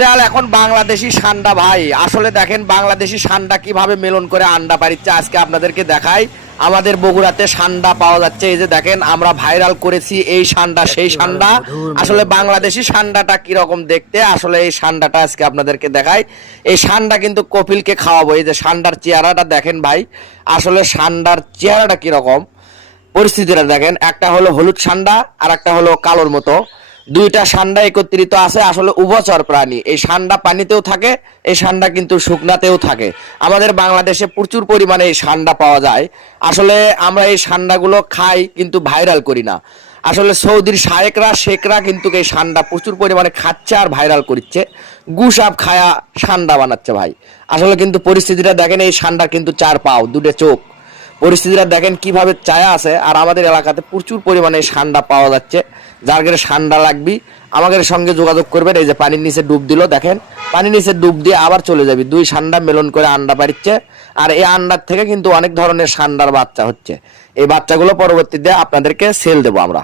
Viral এখন বাংলাদেশি সান্ডা ভাই। আসলে দেখেন বাংলাদেশি সান্ডা কিভাবে মেলন করে আন্ডা পাড়িচ্ছে আজকে আপনাদেরকে দেখাই। আমাদের বগুড়াতে সান্ডা পাওয়া যাচ্ছে, এই যে দেখেন আমরা ভাইরাল করেছি এই সান্ডা সেই সান্ডা। আসলে বাংলাদেশি সান্ডাটা কিরকম দেখতে, আসলে এই সান্ডাটা আজকে আপনাদেরকে দেখাই। এই সান্ডা কিন্তু কপিলকে খাওয়াবো। এই যে সান্ডার চেহারাটা দেখেন ভাই, আসলে সান্ডার চেহারাটা কিরকম পরিস্থিতিটা দেখেন। একটা হলো হলুদ সান্ডা আর একটা হলো কালোর মতো, দুইটা সান্ডা একত্রিত আছে। আসলে উভচর প্রাণী। এই সান্ডা পানিতেও থাকে, এই সান্ডা কিন্তু শুকনাতেও থাকে। আমাদের বাংলাদেশে প্রচুর পরিমাণে এই সান্ডা পাওয়া যায়। আসলে আমরা এই সান্ডাগুলো খাই কিন্তু ভাইরাল করি না। আসলে সৌদির শায়েকরা শেখরা কিন্তু এই সান্ডা প্রচুর পরিমাণে খাচ্ছে আর ভাইরাল করছে। গুসাপ খায়া সান্ডা বানাচ্ছে ভাই। আসলে কিন্তু পরিস্থিতিটা দেখেন, এই সান্ডার কিন্তু 4 পাও 2 চোখ। পরিস্থিতিটা দেখেন কিভাবে চায়া আছে। আর আমাদের এলাকাতে প্রচুর পরিমাণে সান্ডা পাওয়া যাচ্ছে। যার ঘরে সান্ডা লাগবি আমাদের সঙ্গে যোগাযোগ করবেন। এই যে পানির নিচে ডুব দিল, দেখেন পানির নিচে ডুব দিয়ে আবার চলে যাবি। 2 সান্ডা মেলন করে আন্ডা পাড়িচ্ছে। আর এই আন্ডার থেকে কিন্তু অনেক ধরনের সান্ডার বাচ্চা হচ্ছে। এই বাচ্চাগুলো পরবর্তীতে আপনাদেরকে সেল দেবো আমরা।